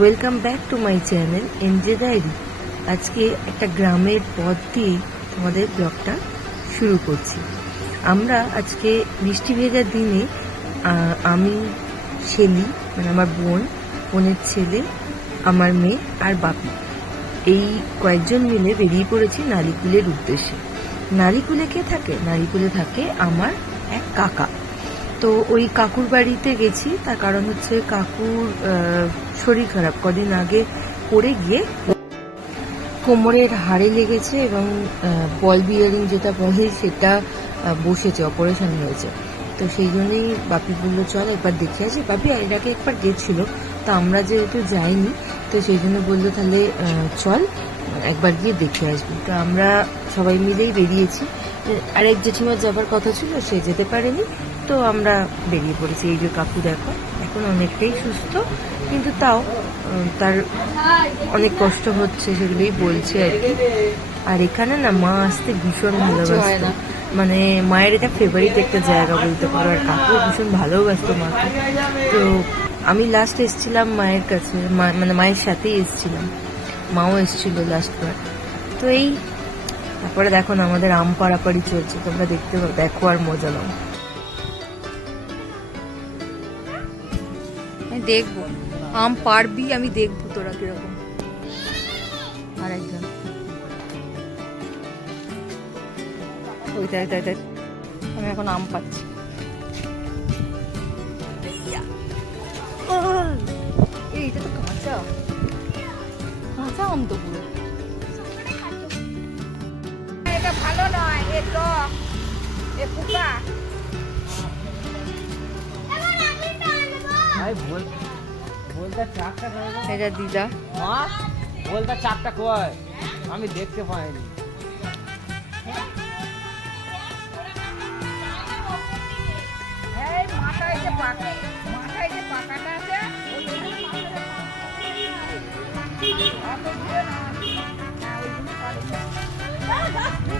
Welcome back to my channel NJ diary. আজকে একটা গ্রামের পথ দিয়ে তোমাদের ব্লগটা শুরু করছি। আমরা আজকে বৃষ্টি ভেজার দিনে আমি, শেলি মানে আমার বোনের ছেলে, আমার মেয়ে আর বাপি এই কয়েকজন মিলে বেরিয়ে পড়েছি নারিকুলের উদ্দেশ্যে। নারিকুলে কে থাকে? নারিকুলে থাকে আমার এক কাকা। তো ওই কাকুর বাড়িতে গেছি, তার কারণ হচ্ছে কাকুর শরীর খারাপ, কদিন আগে পড়ে গিয়ে কোমরের হাড়ে লেগেছে এবং বল বিয়ারিং যেটা বলে সেটা বসেছে, অপারেশন হয়েছে। তো সেই জন্যই বাপি বললো চল একবার দেখে আসি। বাপি এর আগে একবার গেছিল, তো আমরা যেহেতু যাইনি তো সেই জন্য বললো তাহলে চল একবার গিয়ে দেখে আসবি। তো আমরা সবাই মিলেই বেরিয়েছি। আরেক জেঠিমার যাবার কথা ছিল, সে যেতে পারেনি, তো আমরা বেরিয়ে পড়েছি। এই যে কাকু দেখো এখন অনেকটাই সুস্থ, কিন্তু তাও তার অনেক কষ্ট হচ্ছে, সেগুলোই বলছে আর কি। আর এখানে না মা আসতে ভীষণ ভালোবাসতো, মানে মায়ের এটা ফেভারিট একটা জায়গা বলতে পারো। আর কাকু ভীষণ ভালোবাসতো মাকে। তো আমি লাস্ট এসেছিলাম মায়ের কাছে, মানে মায়ের সাথেই এসেছিলাম, মাও এসেছিল লাস্টবার। তো এই তারপরে দেখো না আমাদের আম পাড়াপাড়ি চলছে, তোমরা দেখো আর মজা নাও। দেখবো আম পারবি, আমি দেখবো তোরা কিরকম। আর একজন ওই তাই আমি এখন আম পাচ্ছি। এইটা তো কাঁচা কাঁচা আম তো পুরো। এটা ভালো নয়, এ টক, এ পোকা। এটা দিদা বলতে চারটা কয়, আমি দেখতে পাইনি। এই মাথায় যে পাকাটা আছে,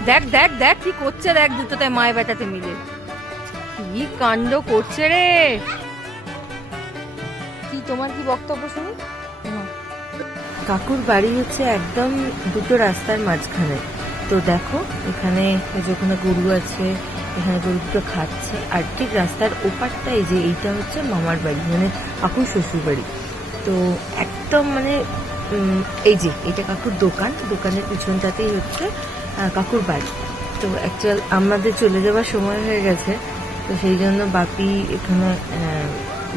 দেখ দেখ দেখ কি করছে, দেখ দুটোতে মায় বেটাতে মিলে কি কাণ্ড করছে রে। কি তোমার কি বক্তব্য শুনি? কাকুর বাড়ি হচ্ছে একদম দুটো রাস্তার মাঝখানে। তো দেখো এখানে যেখানে গরু আছে, এখানে গরু দুটো খাচ্ছে। আর ঠিক রাস্তার ওপারটা এই যে এইটা হচ্ছে মামার বাড়ি, মানে কাকুর শ্বশুর বাড়ি। তো একদম মানে এই যে এটা কাকুর দোকানের পিছনটাতেই হচ্ছে কাকুর বাড়ি। তো অ্যাকচুয়াল আমাদের চলে যাওয়ার সময় হয়ে গেছে, তো সেই জন্য বাপি এখানে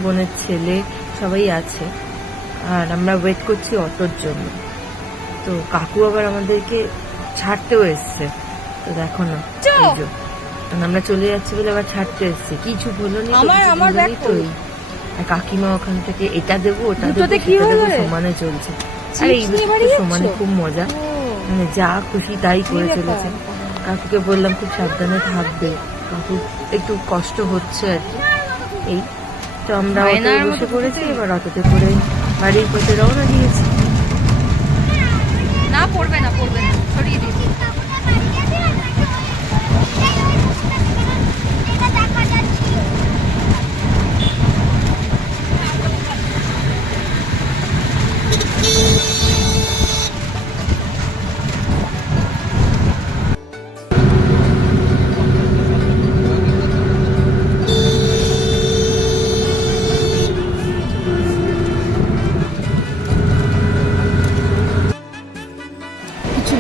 বোনের ছেলে সবাই আছে, আর আমরা ওয়েট করছি অটোর জন্য। তো কাকু আবার আমাদেরকে ছাড়তেও এসছে। তো দেখো না আমরা চলে যাচ্ছি বলে আবার ছাড়তে এসছে, কিছু বলো নি তো। আর কাকিমা ওখান থেকে এটা দেবো ওটা দেবো সমানে চলছে। আর এই সমানে খুব মজা, মানে যা খুশি তাই করে চলেছে। কাকুকে বললাম খুব সাবধানে থাকবে, কাকু একটু কষ্ট হচ্ছে আর কি। এই তো আমরা অটোয় বসে পড়েছি, এবার অটোতে করে বাড়ির পথে রওনা দিয়েছি। না পড়বে না সরিয়ে দিয়েছি।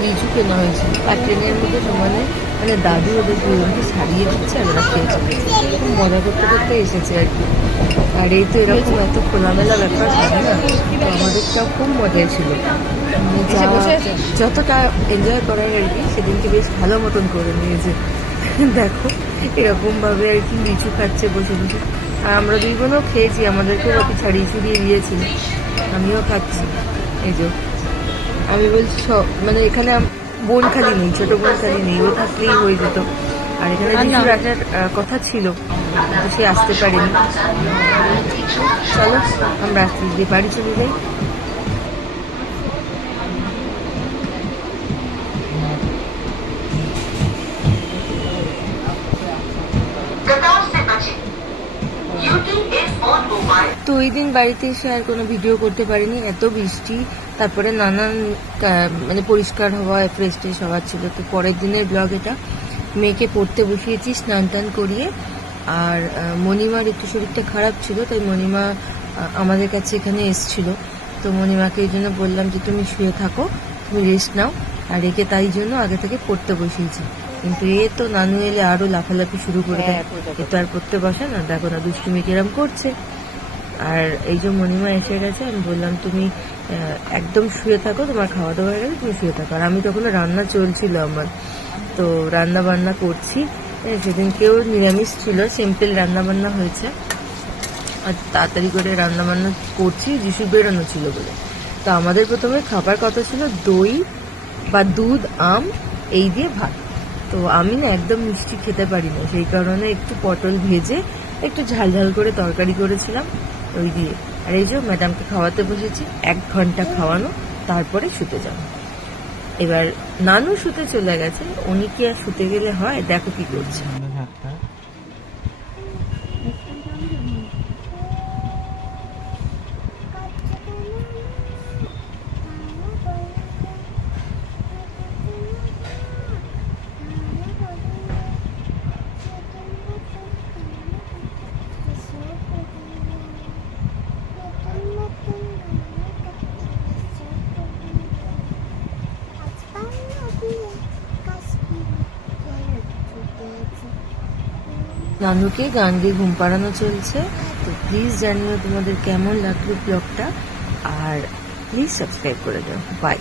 লিচু কেনা হয়েছে, আর ট্রেনের মধ্যে সমানে মানে দাদু ওদের দুজনকে ছাড়িয়ে দিচ্ছে আর ওরা খেয়ে চলেছে। এরকম মজা করতে করতে এসেছে আর কি। আর এই তো এরকম এত খোলামেলা ব্যাপার থাকে না, তো আমাদেরটাও খুব মজাই ছিল। যতটা এনজয় করার আর কি সেদিনকে বেশ ভালো মতন করে নিয়েছে। দেখো এরকম ভাবে আর কি লিচু খাচ্ছে বসে বসে। আর আমরা দুই বোনও খেয়েছি, আমাদেরকেও বাকি ছাড়িয়ে দিয়েছিল, আমিও খাচ্ছি। এই যে আমি বলছি মানে এখানে বোন খালি নেই, ছোট বোন খালি নেই, ও থাকলেই হয়ে যেত। আর এখানে যিশুর আসার কথা ছিল, কিন্তু সে আসতে পারেনি। চলো আমরা আস্তে ধীরে বাড়ি চলে যাই। তো ওই দিন বাড়িতে এসে আর কোনো ভিডিও করতে পারিনি, এত বৃষ্টি। তারপরে নানান মানে পরিষ্কার হওয়া, ফ্রেশ ট্রেশ হওয়ার ছিল। তো পরের দিনের ব্লগ এটা। মেয়েকে পড়তে বসিয়েছি স্নান টান করিয়ে। আর মণিমার একটু শরীরটা খারাপ ছিল, তাই মণিমা আমাদের কাছে এখানে এসছিল। তো মণিমাকে এই জন্য বললাম যে তুমি শুয়ে থাকো, তুমি রেস্ট নাও। আর একে তাই জন্য আগে থেকে পড়তে বসিয়েছি। কিন্তু এ তো নানু এলে আরো লাফালাফি শুরু করে দেয়। এ তো আর পড়তে বসে না, দেখো না দুষ্টুমি কিরম করছে। আর এই যে মণিমা এসে গেছে, আমি বললাম তুমি একদম শুয়ে থাকো, তোমার খাওয়া দাওয়া হয়ে গেলে তুমি শুয়ে থাকো। আর আমি তখন রান্না চলছিল আমার, তো রান্না বান্না করছি। সেদিন কেউ নিরামিষ ছিল, সিম্পল রান্না বান্না হয়েছে। আর তাড়াতাড়ি করে রান্না বান্না করছি, যিশু বেরোনো ছিল বলে। তো আমাদের প্রথমে খাবার কথা ছিল দই বা দুধ, আম এই দিয়ে ভাত। তো আমি না একদম মিষ্টি খেতে পারি না, সেই কারণে একটু পটল ভেজে একটু ঝাল ঝাল করে তরকারি করেছিলাম ওই দিয়ে। আর এই যে ম্যাডামকে খাওয়াতে বসেছি, 1 ঘন্টা খাওয়ানো, তারপরে শুতে যাব। এবার নানু শুতে চলে গেছে, উনি কি আর শুতে গেলে হয়, দেখো কি করছে। নানুকে গান দিয়ে ঘুম পাড়ানো চলছে। তো প্লিজ জানিও তোমাদের কেমন লাগলো ব্লগটা, আর প্লিজ সাবস্ক্রাইব করে দাও। বাই।